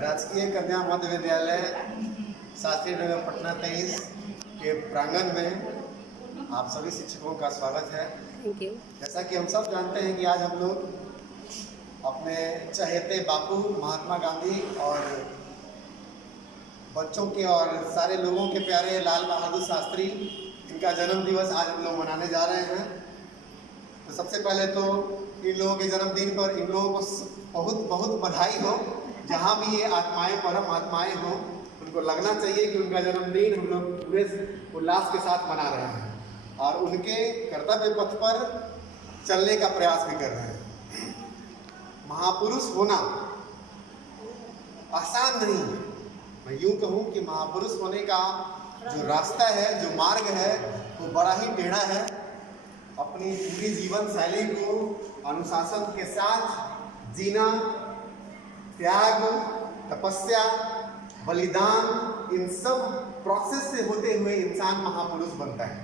राजकीय कन्या मध्य विद्यालय शास्त्री नगर पटना 23 के प्रांगण में आप सभी शिक्षकों का स्वागत है। Thank you. जैसा कि हम सब जानते हैं कि आज हम लोग अपने चहेते बापू महात्मा गांधी और बच्चों के और सारे लोगों के प्यारे लाल बहादुर शास्त्री, इनका जन्म दिवस आज हम लोग मनाने जा रहे हैं। तो सबसे पहले तो इन लोगों के जन्मदिन पर इन लोगों को बहुत बहुत बधाई हो। जहाँ भी ये आत्माएं परम आत्माएं हो, उनको लगना चाहिए कि उनका जन्मदिन हम लोग पूरे उल्लास के साथ मना रहे हैं और उनके कर्तव्य पथ पर चलने का प्रयास भी कर रहे हैं। महापुरुष होना आसान नहीं है। मैं यूँ कहूँ कि महापुरुष होने का जो रास्ता है, जो मार्ग है, वो बड़ा ही टेढ़ा है। अपनी पूरी जीवन शैली को अनुशासन के साथ जीना, त्याग, तपस्या, बलिदान, इन सब प्रोसेस से होते हुए इंसान महापुरुष बनता है।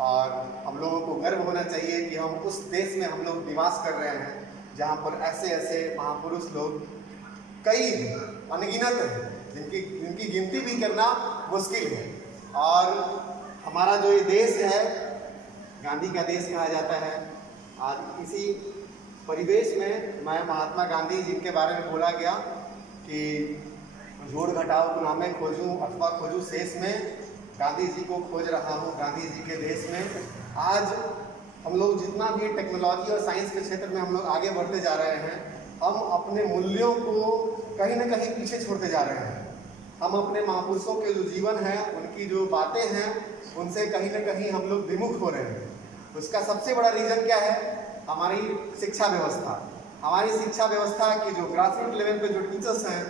और हम लोगों को गर्व होना चाहिए कि हम उस देश में हम लोग निवास कर रहे हैं जहाँ पर ऐसे ऐसे महापुरुष लोग कई अनगिनत हैं, जिनकी गिनती भी करना मुश्किल है। और हमारा जो ये देश है, गांधी का देश कहा जाता है। आज इसी परिवेश में मैं महात्मा गांधी जिनके बारे में बोला गया कि जोड़ घटाओ गुलामे खोजूं अथवा खोजूं शेष में, गांधी जी को खोज रहा हूँ गांधी जी के देश में। आज हम लोग जितना भी टेक्नोलॉजी और साइंस के क्षेत्र में हम लोग आगे बढ़ते जा रहे हैं, हम अपने मूल्यों को कहीं ना कहीं पीछे छोड़ते जा रहे हैं। हम अपने महापुरुषों के जो जीवन है, उनकी जो बातें हैं, उनसे कहीं ना कहीं हम लोग विमुख हो रहे हैं। उसका सबसे बड़ा रीज़न क्या है? हमारी शिक्षा व्यवस्था। हमारी शिक्षा व्यवस्था की जो ग्रासरूट लेवल पे जो टीचर्स हैं,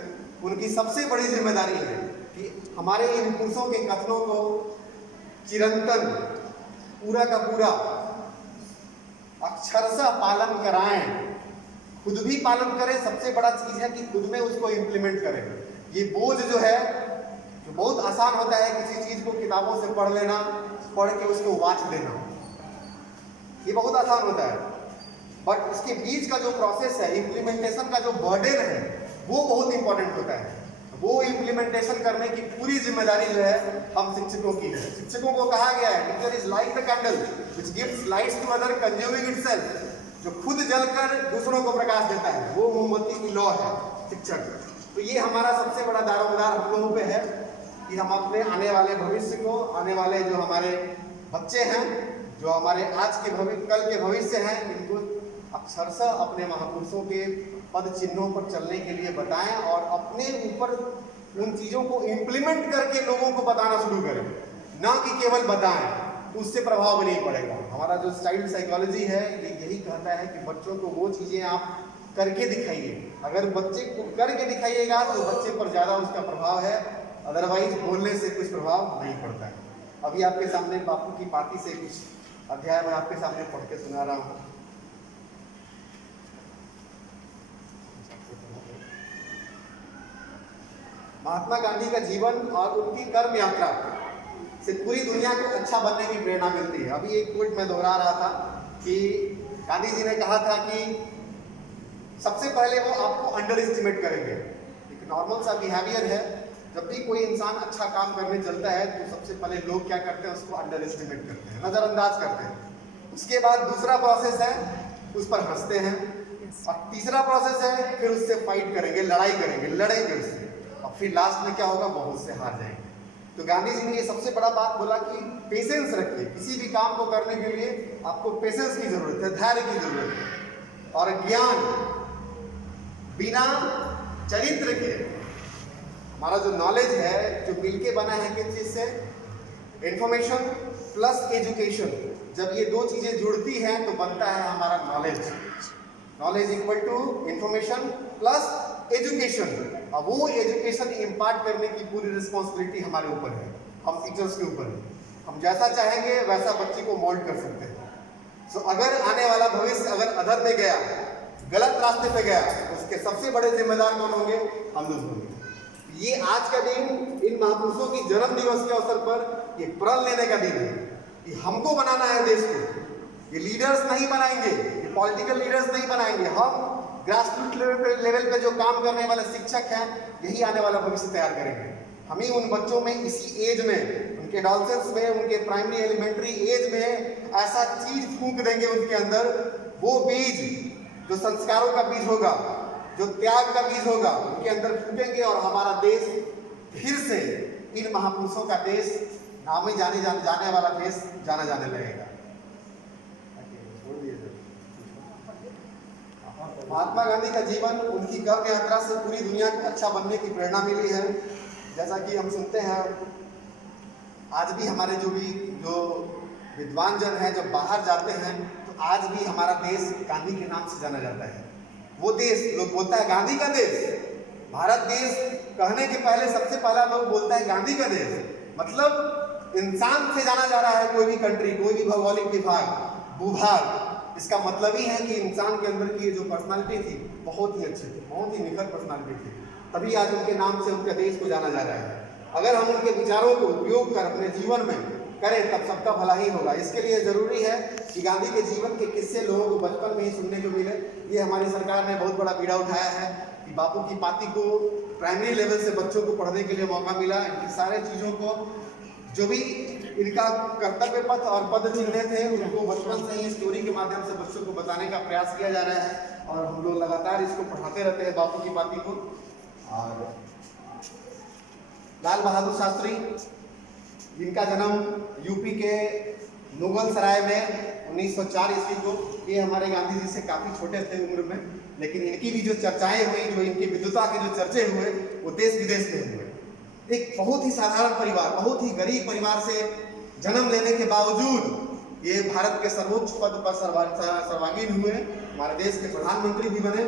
उनकी सबसे बड़ी जिम्मेदारी है कि हमारे इन पुरुषों के कथनों को चिरंतन पूरा का पूरा अक्षरशः पालन कराएं। खुद भी पालन करें। सबसे बड़ा चीज़ है कि खुद में उसको इम्प्लीमेंट करें। ये बोझ जो है, जो बहुत आसान होता है किसी चीज़ को किताबों से पढ़ लेना, पढ़ के उसको वाच देना, ये बहुत आसान होता है। बट उसके बीच का जो प्रोसेस है, इम्प्लीमेंटेशन का जो बर्डन है, वो बहुत इंपॉर्टेंट होता है। वो इम्प्लीमेंटेशन करने की पूरी जिम्मेदारी जो है हम शिक्षकों की है। शिक्षकों को कहा गया है, teacher is like the candle which gives lights to other consuming itself. जो खुद जलकर दूसरों को प्रकाश देता है, वो मोमबत्ती की लौ है शिक्षक। तो ये हमारा सबसे बड़ा दारोमदार हम लोगों पे है कि हम अपने आने वाले भविष्य को, आने वाले जो हमारे बच्चे हैं, जो हमारे आज के भविष्य, कल के भविष्य हैं, इनको अक्षरशः अपने महापुरुषों के पद चिन्हों पर चलने के लिए बताएं और अपने ऊपर उन चीज़ों को इम्प्लीमेंट करके लोगों को बताना शुरू करें, ना कि केवल बताएं। उससे प्रभाव भी नहीं पड़ेगा। हमारा जो चाइल्ड साइकोलॉजी है, ये यही कहता है कि बच्चों को वो चीज़ें आप करके दिखाइए। अगर बच्चे को करके दिखाइएगा तो बच्चे पर ज़्यादा उसका प्रभाव है, अदरवाइज बोलने से कुछ प्रभाव नहीं पड़ता है। अभी आपके सामने बापू की पाती से कुछ अध्याय मैं आपके सामने पढ़ के सुना रहा हूँ। महात्मा गांधी का जीवन और उनकी कर्म यात्रा से पूरी दुनिया को अच्छा बनने की प्रेरणा मिलती है। अभी एक कोट मैं दोहरा रहा था कि गांधी जी ने कहा था कि सबसे पहले वो आपको अंडर एस्टिमेट करेंगे। एक नॉर्मल सा बिहेवियर है, जब भी कोई इंसान अच्छा काम करने चलता है तो सबसे पहले लोग क्या करते हैं, उसको अंडर एस्टिमेट करते हैं, नज़रअंदाज करते हैं। उसके बाद दूसरा प्रोसेस है, उस पर हंसते हैं। और तीसरा प्रोसेस है, फिर उससे फाइट करेंगे, लड़ाई करेंगे, लड़ेंगे उससे, और फिर लास्ट में क्या होगा, वो उससे हार जाएंगे। तो गांधी जी ने ये सबसे बड़ा बात बोला कि पेशेंस रखिए। किसी भी काम को करने के लिए आपको पेशेंस की जरूरत है, धैर्य की जरूरत है। और ज्ञान बिना चरित्र के, हमारा जो नॉलेज है, जो मिलके बना है किस चीज से, इंफॉर्मेशन प्लस एजुकेशन, जब ये दो चीजें जुड़ती हैं तो बनता है हमारा knowledge. Knowledge equal to information plus education. अब वो एजुकेशन इम्पार्ट करने की पूरी रिस्पॉन्सिबिलिटी हमारे ऊपर है, हम टीचर्स के ऊपर है। हम जैसा चाहेंगे वैसा बच्चे को मोल्ड कर सकते हैं। सो अगर आने वाला भविष्य अगर अधर में गया, गलत रास्ते पे गया, तो उसके सबसे बड़े जिम्मेदार कौन होंगे? हम लोग होंगे। ये आज का दिन, इन महापुरुषों की जन्म दिवस के अवसर पर ये प्रण लेने का दिन है कि हमको बनाना है देश को। ये लीडर्स नहीं बनाएंगे, ये पॉलिटिकल लीडर्स नहीं बनाएंगे। हम ग्रासरूट लेवल पे जो काम करने वाले शिक्षक हैं, यही आने वाला भविष्य तैयार करेंगे। हम ही उन बच्चों में इसी एज में, उनके एडोलसेंस में, उनके प्राइमरी एलिमेंट्री एज में ऐसा चीज फूंक देंगे उनके अंदर, वो बीज जो संस्कारों का बीज होगा, जो त्याग का बीज होगा, उनके अंदर फूकेंगे और हमारा देश फिर से इन महापुरुषों का देश, नामे जाने वाला देश जाना जाने लगेगा। महात्मा गांधी का जीवन, उनकी कर्म यात्रा से पूरी दुनिया को अच्छा बनने की प्रेरणा मिली है। जैसा कि हम सुनते हैं, आज भी हमारे जो विद्वान जन हैं जब बाहर जाते हैं तो आज भी हमारा देश गांधी के नाम से जाना जाता है। वो देश, लोग बोलता है गांधी का देश, भारत देश कहने के पहले सबसे पहला लोग बोलता है गांधी का देश। मतलब इंसान से जाना जा रहा है कोई भी कंट्री, कोई भी भौगोलिक विभाग, भूभाग, इसका मतलब ही है कि इंसान के अंदर की जो पर्सनालिटी थी बहुत ही अच्छी थी, बहुत ही निखर पर्सनालिटी थी, तभी आज उनके नाम से उनके देश को जाना जा रहा है। अगर हम उनके विचारों को उपयोग कर अपने जीवन में करें तब सबका भला ही होगा। इसके लिए जरूरी है कि गांधी के जीवन के किस्से लोगों को बचपन में ही सुनने को मिले। ये हमारी सरकार ने बहुत बड़ा बीड़ा उठाया है कि बापू की पाती को प्राइमरी लेवल से बच्चों को पढ़ने के लिए मौका मिला। इनकी सारे चीज़ों को, जो भी इनका कर्तव्य पथ और पद चिन्ह थे, उनको बचपन से ही स्टोरी के माध्यम से बच्चों को बताने का प्रयास किया जा रहा है और हम लोग लगातार इसको पढ़ाते रहते हैं बापू की पाती को। और लाल बहादुर शास्त्री, जिनका जन्म यूपी के मुगल सराय में 1904 ईस्वी को, ये हमारे गांधी जी से काफ़ी छोटे थे उम्र में, लेकिन इनकी भी जो चर्चाएं हुई, जो इनकी विद्वता के जो चर्चे हुए, वो देश विदेश में हुए। एक बहुत ही साधारण परिवार, बहुत ही गरीब परिवार से जन्म लेने के बावजूद ये भारत के सर्वोच्च पद पर सर्वांगीण हुए, हमारे देश के प्रधानमंत्री भी बने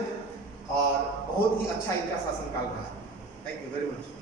और बहुत ही अच्छा इनका शासनकाल रहा। Thank you very much.